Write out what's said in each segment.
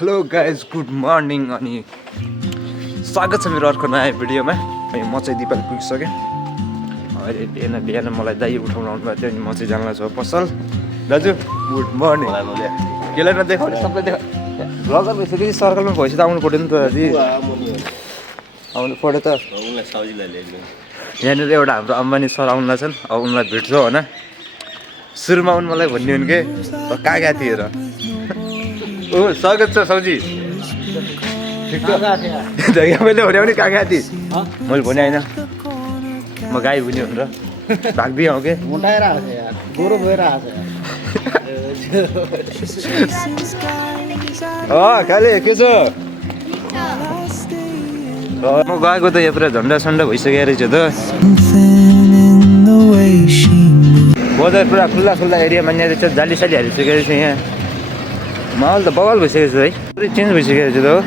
Hello guys good morning अनि स्वागत छ मेरो अर्को नयाँ भिडियोमा। अनि म चाहिँ दिपाल पुगिसकेँ। अहिले बिहान मलाई दाइ उठाउन आउनुभएको थियो अनि म चाहिँ जान लाग्छु पसल। दाजु गुड मर्निङ। केलाई नदेखाउने सबलाई देखा ब्लगर भइसकेपछि सर्कलमा भइसक्यो त आउनु पऱ्यो नि त दाजु। आउनु पऱ्यो त। यहाँनिर एउटा हाम्रो अम्बानी सर आउनु छन्। अब उनलाई भेट्छौ होइन। सुरुमा आउनु मलाई भन्ने हुन् कि कहाँ गएको थिएँ र। ओ स्वागत छ साउजी। ठिक छ मैले भने पनि कहाँ गएको थिएँ मैले भने होइन म गाई बुझ्ने भनेर भाग्दै आउँ के गोरो भएर आएको खाले के छ म गएको त यहाँ पुरा झन्डा सन्डा भइसकेको रहेछ त। बजार पुरा खुल्ला खुल्ला एरिया मान्ने रहेछ। जाली साली हालिसकेको रहेछ यहाँ। माहौल त बवाल भइसकेको छ है। पुरै चेन्ज भइसकेको रहेछ त हो।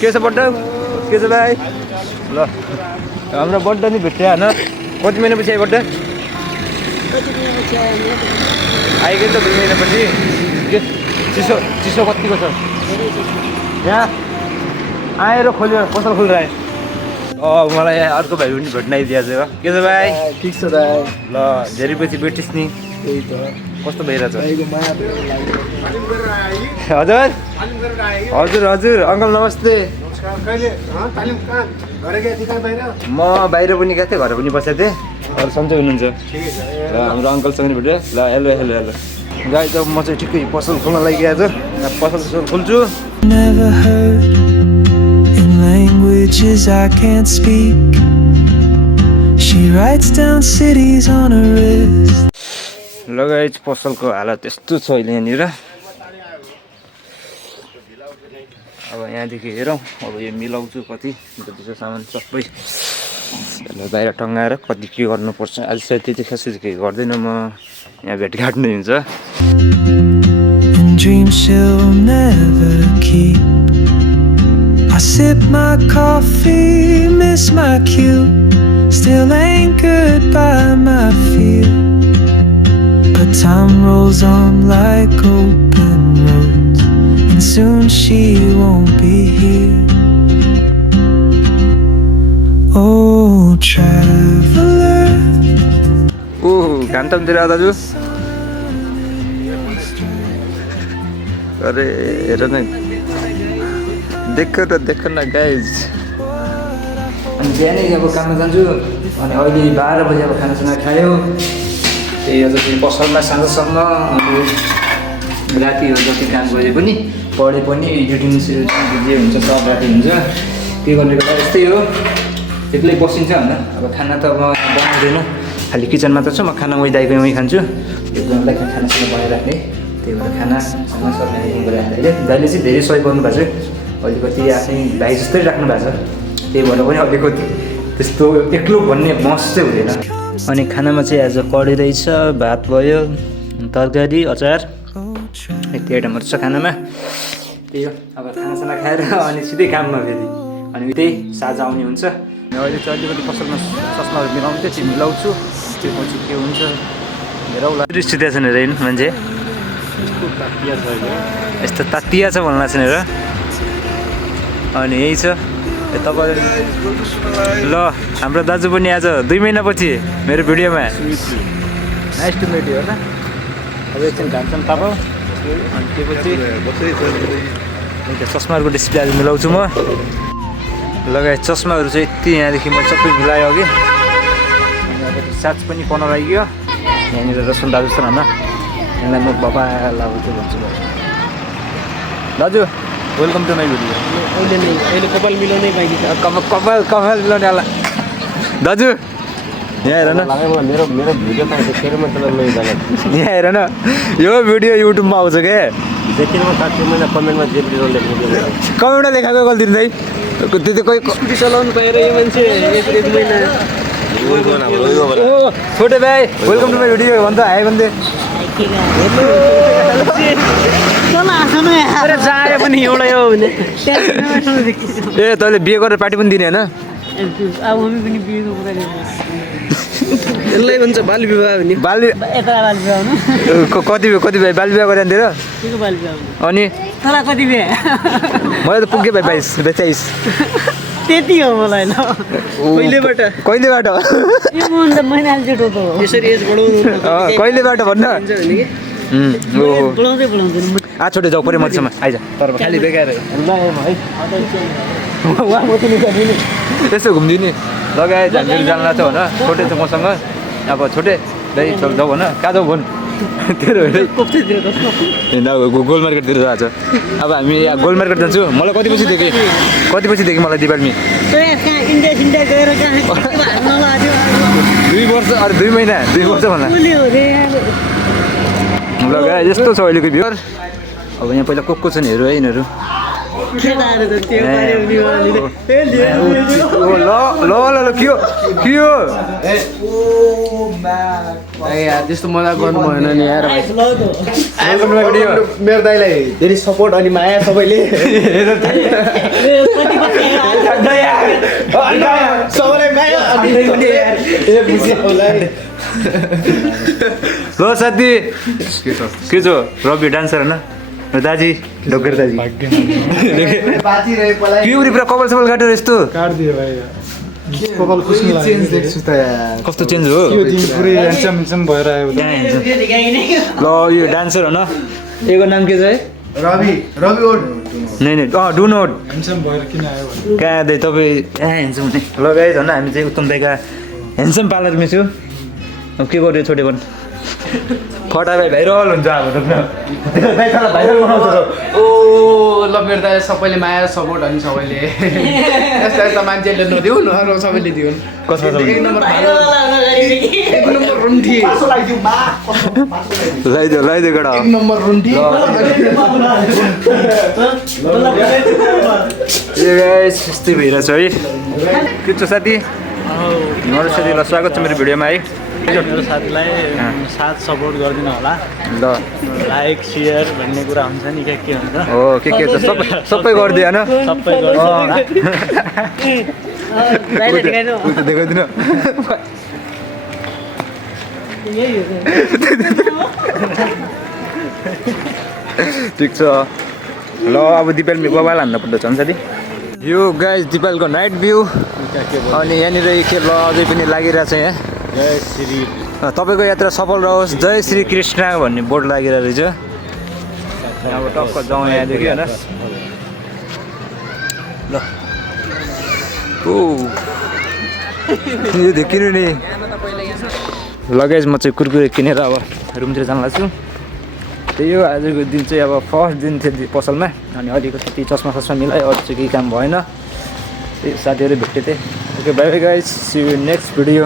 के छ बड्डा के छ भाइ ल हाम्रो बड्डा नि भेट्यो होइन। कति महिनापछि आयो बड्डा आइगयो नि त 2 महिनापछि। के चिसो चिसो कतिको छ यहाँ आएर खोल्यो पसल खोलेर आयो। मलाई अर्को भाइ पनि भेट्न आइदिएको छ। के छ भाइ ठिक छ दाइ ल धेरै पछि भेटिस् नि। त्यही त कस्तो भइरहेछ हजुर हजुर हजुर अङ्कल नमस्ते। म बाहिर पनि गएको थिएँ घर पनि बसेको थिएँ। अरू सन्चै हुनुहुन्छ र हाम्रो अङ्कलसँग नि भेट्यो। ल हेलो हेलो हेलो गाई त म चाहिँ ठिकै पसल खोल्न लागिरहेको छु। पसल खोल्छु। Languages I can't speak. She writes down cities on her wrist. ल गाइज पसलको हालत यस्तो छ अहिले यहाँनिर। अब यहाँदेखि हेरौँ अब यो मिलाउँछु कति जति छ सामान सबै यसलाई बाहिर टङ्गाएर कति के गर्नुपर्छ। आज सायद त्यति खासै केही गर्दैन म यहाँ भेटघाट नै हुन्छ। And dreams she'll never keep. I sip my coffee, miss my cue, still anchored by my fear. But time rolls on like open roads, and soon she won't be here. Oh, traveler. घाम तामतिर दाजु। अरे हेर न देख न guys. अनि बिहानै अब काममा जान्छु अनि अहिले 12 बजी अब खानासाना खायो। त्यही अझ पसलमा साँझसम्म अनि राति जति काम गरे पनि पढे पनि एडिटिङ जे हुन्छ सब राति हुन्छ। के गर्ने गर्दा यस्तै हो एक्लै बसिन्छ होइन। अब खाना त म बनाउँदैन खालि किचनमा त छु। म खाना मै दाइको मै खान्छु। एकदमलाई खानासाना बनाइराख्ने त्यही भएर खानासँग सब म्यानेजिङ गरिराख्दाखेरि दाइले चाहिँ धेरै सहयोग गर्नुभएको छ। अलिकति आफ्नै भाइ जस्तै राख्नु भएको छ। त्यही भएर पनि अलिकति त्यस्तो एक्लो भन्ने महसुस चाहिँ हुँदैन। अनि खानामा चाहिँ आज कडी रहेछ, भात भयो, तरकारी, अचार यति आइटमहरू छ खानामा। त्यही हो अब खानासाना खाएर अनि सिधै काममा फेरि अनि त्यही साँझ आउने हुन्छ। अहिले चाहिँ अलिकति पसलमा चस्माहरू मिलाउनु थियो त्यो मिलाउँछु। त्यो पछि के हुन्छ हेरौँला। स्थिति छ नि रेन मान्छे यस्तो तातिया छ भन्नु लाग्छ नि र। अनि यही छ तपाईँ ल हाम्रो दाजु पनि आज 2 महिनापछि मेरो भिडियोमा। नाइस टु मेट यु होइन। अब एकछिन घामसँग तापाउ अनि त्यसपछि चस्माहरूको डिस्प्ले आज मिलाउँछु म। लगाएँ चस्माहरू चाहिँ यति यहाँदेखि मैले सबै मिलाएँ अघि। अनि अब साँझ पनि पर्न लाग्यो। यहाँनिर रसन दाजु छ होइन यसलाई म बाबा लाउँछु भन्छु दाजु। Welcome to my video. अहिले कपाल मिलाउने बाँकी छ। कपाल मिलाउने होला दाजु। यहाँ हेर न मेरो भिडियो फेरि म तँलाई लैजाने। यहाँ हेर न यो भिडियो युट्युबमा आउँछ क्या। देखिन म साथी मैले कमेन्टमा जे भिडियो लेख्नु कमेन्टमा लेखाएको गल्ती चाहिँ त्यो त कोही स्कुटी चलाउनु पाएर यो मान्छे 1 महिना ओ छोटे भाइ वेलकम टु माई भिडियो भन्छ आयो भने जाए पनि एउटा हो भने ए तैँले बिहे गरेर पार्टी पनि दिने होइन। अब हामी पनि बिहेको कुरा गर्छौँ यसलाई भन्छ बाल विवाह भन्ने बाल यता बाल बिहा हुनु कति भाइ बाल बिहा गरेर दिएर के को बाल बिहा हुनु अनि तँलाई कति बिहे मलाई त पुग्यो भाइ 22 त्यति हो मलाई ल कहिलेबाट कहिलेबाट यो मन त महिना जेठो त हो यसरी एज बढाउनु कहिलेबाट भन्न बढाउँदै बढाउँदैन आ छोटे जाऊ पऱ्यो मसँग आइज तर खालि बेकार भाइ उहाँ म तिमी जाने यसो घुम्दिने लगाए झालझुल जान लाग्छ भन छोटे छ मसँग अब छोटे दाइ चल जाऊ भन कहाँ जाऊ भन तेरो कोप्चेतिर कस्तो गोल मार्केटतिर जान्छ अब हामी यहाँ गोल मार्केट जान्छु मलाई कति पछि देखेँ मलाई दिपालमी कहाँ इन्डिया सिन्डिया गएर कहाँ लाग्यो 2 वर्ष अरे 2 महिना 2 वर्ष भन्दा बोल्यो रे लगाए यस्तो छ अहिलेको भ्युर अब यहाँ पहिला को छन् हेरौँ है यिनीहरू केटाहरू त त्यो पार्यो ल के हो यार त्यस्तो मजाक गर्नु भएन नि यार मेरो दाइलाई धेरै सपोर्ट अनि माया सबैले सबैलाई माया ल साथी के छ रवि डान्सर होइन र दाजी ढोकर दाजी के उरी पुरा कपाल सपाल काटेर यस्तो काट्दियो भाइ कपाल खुसी चेन्ज देख्छु त यार कस्तो चेन्ज हो यो दिन पुरै ह्यान्डसम भएर आयो त्यहाँ हेर्छ ल यो डान्सर होइन यसको नाम के छ है रवि ओड नै डु नोट ह्यान्डसम भएर किन आयो भने कहाँ दाइ तपाईँ ह्यान्डसम हुने लगाएछ होइन हामी चाहिँ उत्तम दाइका ह्यान्डसम पार्लरमा छु अब के गर्यो छोटे पनि फटा भाइ भाइरल हुन्छ अब भाइरल बनाउँछ ओ ल मेरो दाइ सबैले माया सपोर्ट अनि सबैले यस्ता यस्ता मान्छेले नदिउ न सबैले दिउन् एक नम्बर एक नम्बर रुन्ठी लगाइदियो गडा एक नम्बर रुन्ठी यस्तै भइरहेछ है के छ साथी नमस्ते साथीलाई स्वागत छ मेरो भिडियोमा है मेरो साथीलाई साथ सपोर्ट गरिदिनु होला ल लाइक सेयर भन्ने कुरा हुन्छ नि के हुन्छ हो के छ सबै गरिदियो होइन सबै गर्छ देखाइदिनु ठिक छ ल अब दिपाल मोबाइल हान्न पर्दछ नि साथी यो गाइस दिपालको नाइट भ्यू अनि यहाँनिर खेल अझै पनि लागिरहेछ यहाँ जय श्री तपाईँको यात्रा सफल रहोस् जय श्री कृष्ण भन्ने बोर्ड लागिरहेको रहेछ अब टक्क जाउँ यहाँदेखि होइन ल ओ यो देखिनु नि लगेज म चाहिँ कुरकुरे किनेर अब रुमतिर जान लाग्छु त्यही हो आजको दिन चाहिँ अब फर्स्ट दिन थियो पसलमा अनि अलिकति चस्मा सस्मा मिलायो अरू चाहिँ केही काम भएन त्यही साथीहरू भेटेँ थिएँ okay bye bye guys see you next video